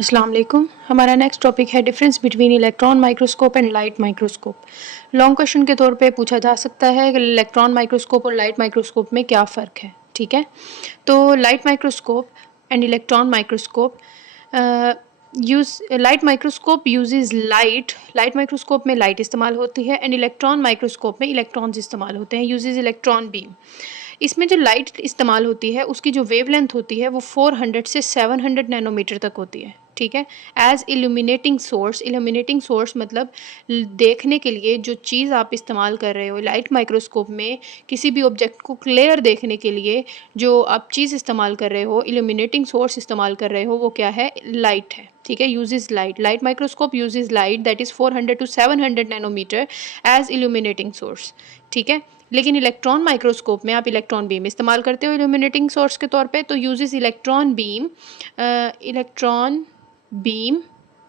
अस्सलाम वालेकुम। हमारा नेक्स्ट टॉपिक है difference between electron microscope and light microscope. Long question के तौर पे पूछा जा सकता है कि इलेक्ट्रॉन माइक्रोस्कोप और लाइट माइक्रोस्कोप में क्या फ़र्क है। ठीक है, तो light microscope and electron microscope light microscope uses light microscope में लाइट इस्तेमाल होती है एंड इलेक्ट्रॉन माइक्रोस्कोप में इलेक्ट्रॉन्स इस्तेमाल होते हैं, यूजेस इलेक्ट्रॉन बीम। इसमें जो लाइट इस्तेमाल होती है उसकी जो वेवलेंथ होती है वो 400 से 700 नैनोमीटर तक होती है। ठीक है, एज इल्यूमिनेटिंग सोर्स मतलब देखने के लिए जो चीज़ आप इस्तेमाल कर रहे हो लाइट माइक्रोस्कोप में, किसी भी ऑब्जेक्ट को क्लियर देखने के लिए जो आप चीज़ इस्तेमाल कर रहे हो, इल्यूमिनेटिंग सोर्स इस्तेमाल कर रहे हो, वो क्या है? लाइट है। ठीक है, uses light microscope uses light that is 400 to 700 nanometre as illuminating source. ठीक है, लेकिन इलेक्ट्रॉन माइक्रोस्कोप में आप इलेक्ट्रॉन बीम इस्तेमाल करते हो इल्यूमिनेटिंग सोर्स के तौर पे, तो यूजेस इलेक्ट्रॉन बीम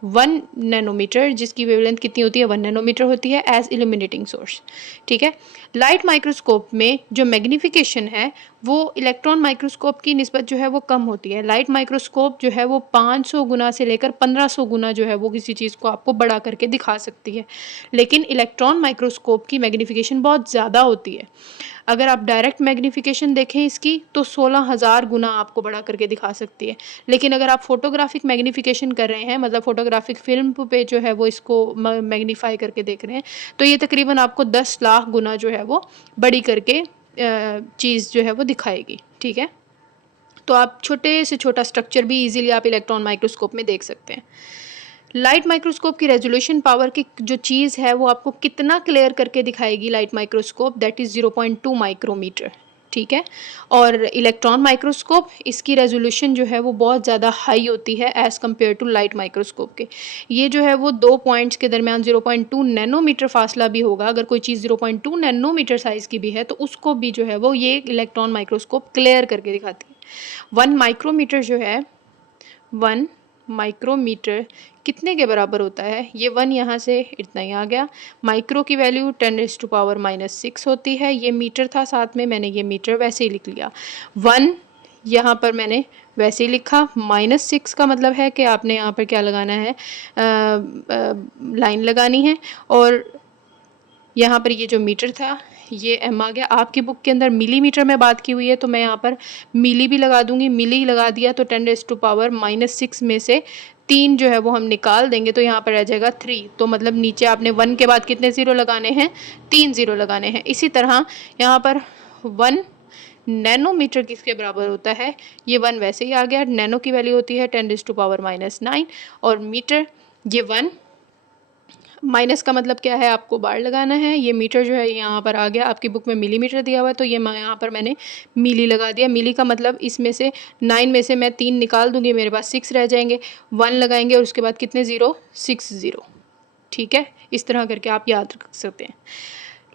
1 नैनोमीटर, जिसकी वेवलेंथ कितनी होती है? 1 नैनोमीटर होती है एज इल्यूमिनेटिंग सोर्स। ठीक है, लाइट माइक्रोस्कोप में जो मैग्नीफिकेशन है वो इलेक्ट्रॉन माइक्रोस्कोप की निस्बत जो है वो कम होती है। लाइट माइक्रोस्कोप जो है वो 500 गुना से लेकर 1500 गुना जो है वो किसी चीज़ को आपको बड़ा करके दिखा सकती है, लेकिन इलेक्ट्रॉन माइक्रोस्कोप की मैग्नीफिकेशन बहुत ज़्यादा होती है। अगर आप डायरेक्ट मैग्नीफिकेशन देखें इसकी तो 16,000 गुना आपको बड़ा करके दिखा सकती है, लेकिन अगर आप फोटोग्राफिक मैग्नीफिकेशन कर रहे हैं, मतलब फोटोग्राफिक फिल्म पे जो है वो इसको मैग्नीफाई करके देख रहे हैं, तो ये तकरीबन आपको 10 लाख गुना जो है वो बड़ी करके चीज़ जो है वो दिखाएगी। ठीक है, तो आप छोटे से छोटा स्ट्रक्चर भी इजीली आप इलेक्ट्रॉन माइक्रोस्कोप में देख सकते हैं। लाइट माइक्रोस्कोप की रेजोल्यूशन पावर की जो चीज़ है वो आपको कितना क्लियर करके दिखाएगी light microscope, that is 0.2 micrometre. ठीक है, और इलेक्ट्रॉन माइक्रोस्कोप इसकी रेजोल्यूशन जो है वो बहुत ज़्यादा हाई होती है as compare to light microscope के। ये जो है वो 2 पॉइंट्स के दरमियान 0.2 नैनोमीटर फासला भी होगा, अगर कोई चीज़ 0.2 नैनोमीटर साइज़ की भी है तो उसको भी जो है वो ये इलेक्ट्रॉन माइक्रोस्कोप क्लियर करके दिखाती है। 1 माइक्रोमीटर जो है, 1 माइक्रोमीटर कितने के बराबर होता है? ये 1 यहाँ से इतना ही आ गया। माइक्रो की वैल्यू 10⁻⁻6 होती है। ये मीटर था साथ में, मैंने ये मीटर वैसे ही लिख लिया। 1 यहाँ पर मैंने वैसे ही लिखा। -6 का मतलब है कि आपने यहाँ पर क्या लगाना है? लाइन लगानी है, और यहाँ पर ये जो मीटर था ये एम आ गया। आपकी बुक के अंदर मिलीमीटर में बात की हुई है तो मैं यहाँ पर मिली भी लगा दूंगी। मिली लगा दिया तो 10⁻⁻6 में से 3 जो है वो हम निकाल देंगे तो यहाँ पर रह जाएगा 3। तो मतलब नीचे आपने 1 के बाद कितने ज़ीरो लगाने हैं? 3 ज़ीरो लगाने हैं। इसी तरह यहाँ पर 1 नैनोमीटर किसके बराबर होता है? ये 1 वैसे ही आ गया। नैनो की वैल्यू होती है 10⁻⁻9, और मीटर ये 1 माइनस का मतलब क्या है? आपको बार लगाना है। ये मीटर जो है यहाँ पर आ गया। आपकी बुक में मिलीमीटर दिया हुआ है तो ये यहाँ पर मैंने मिली लगा दिया। मिली का मतलब इसमें से 9 में से मैं 3 निकाल दूंगी, मेरे पास 6 रह जाएंगे। 1 लगाएंगे और उसके बाद कितने ज़ीरो? 6 ज़ीरो। ठीक है, इस तरह करके आप याद रख सकते हैं।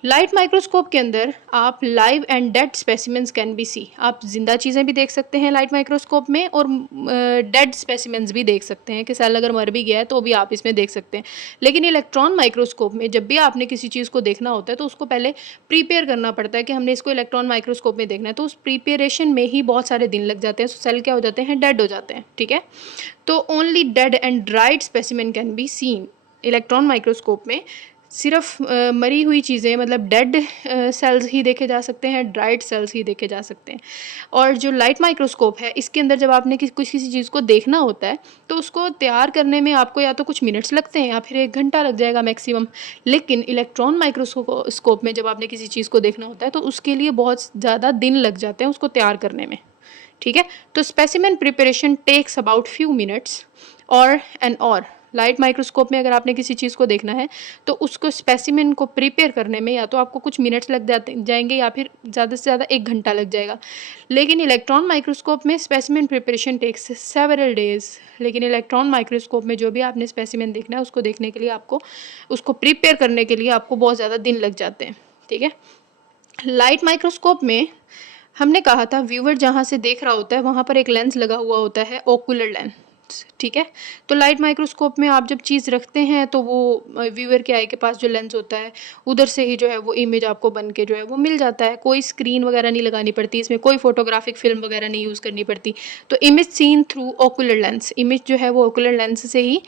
लाइट माइक्रोस्कोप के अंदर आप live and dead specimens can be see, आप जिंदा चीज़ें भी देख सकते हैं लाइट माइक्रोस्कोप में, और डेड स्पेसिमेंस भी देख सकते हैं कि सेल अगर मर भी गया है तो भी आप इसमें देख सकते हैं। लेकिन इलेक्ट्रॉन माइक्रोस्कोप में जब भी आपने किसी चीज़ को देखना होता है तो उसको पहले प्रिपेयर करना पड़ता है कि हमने इसको इलेक्ट्रॉन माइक्रोस्कोप में देखना है, तो उस प्रिपेरेशन में ही बहुत सारे दिन लग जाते हैं। सेल क्या हो जाते हैं? डेड हो जाते हैं। ठीक है, तो only dead and dried specimen can be seen. Electron microscope में सिर्फ मरी हुई चीज़ें, मतलब डेड सेल्स ही देखे जा सकते हैं, ड्राइड सेल्स ही देखे जा सकते हैं। और जो लाइट माइक्रोस्कोप है इसके अंदर जब आपने किसी चीज़ को देखना होता है तो उसको तैयार करने में आपको या तो कुछ मिनट्स लगते हैं या फिर 1 घंटा लग जाएगा मैक्सिमम। लेकिन इलेक्ट्रॉन माइक्रोस्कोप में जब आपने किसी चीज़ को देखना होता है तो उसके लिए बहुत ज़्यादा दिन लग जाते हैं उसको तैयार करने में। ठीक है, तो specimen preparation takes about few minutes और लाइट माइक्रोस्कोप में अगर आपने किसी चीज़ को देखना है तो उसको स्पेसिमेन को प्रिपेयर करने में या तो आपको कुछ मिनट्स लग जाएंगे या फिर ज़्यादा से ज़्यादा 1 घंटा लग जाएगा। लेकिन इलेक्ट्रॉन माइक्रोस्कोप में specimen preparation takes several days. लेकिन इलेक्ट्रॉन माइक्रोस्कोप में जो भी आपने स्पेसिमेन देखना है उसको देखने के लिए आपको उसको प्रिपेयर करने के लिए आपको बहुत ज़्यादा दिन लग जाते हैं। ठीक है, लाइट माइक्रोस्कोप में हमने कहा था व्यूअर जहाँ से देख रहा होता है वहाँ पर एक लेंस लगा हुआ होता है, ओकुलर लेंस। ठीक है। तो लाइट माइक्रोस्कोप में आप जब चीज़ रखते हैं तो वो व्यूअर के आई के पास जो लेंस होता है उधर से ही जो है वो इमेज आपको बन के जो है वो मिल जाता है। कोई स्क्रीन वगैरह नहीं लगानी पड़ती, इसमें कोई फोटोग्राफिक फिल्म वगैरह नहीं यूज़ करनी पड़ती। तो image seen through ocular lens, image जो है वो ओकुलर लेंस से ही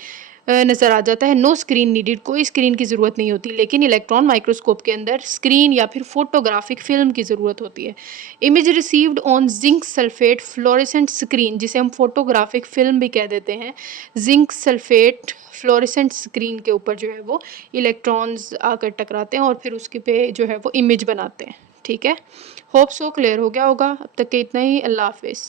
नज़र आ जाता है। नो स्क्रीन नीडेड, कोई स्क्रीन की ज़रूरत नहीं होती। लेकिन इलेक्ट्रॉन माइक्रोस्कोप के अंदर स्क्रीन या फिर फोटोग्राफिक फिल्म की ज़रूरत होती है। Image received on zinc sulphate fluorescent screen, जिसे हम फोटोग्राफिक फिल्म भी कह देते हैं। जिंक सल्फेट फ्लोरेसेंट स्क्रीन के ऊपर जो है वो इलेक्ट्रॉन्स आकर टकराते हैं और फिर उसके पे जो है वो इमेज बनाते हैं। ठीक है, होप सो क्लियर हो गया होगा। अब तक के इतना ही। अल्लाह हाफिज़।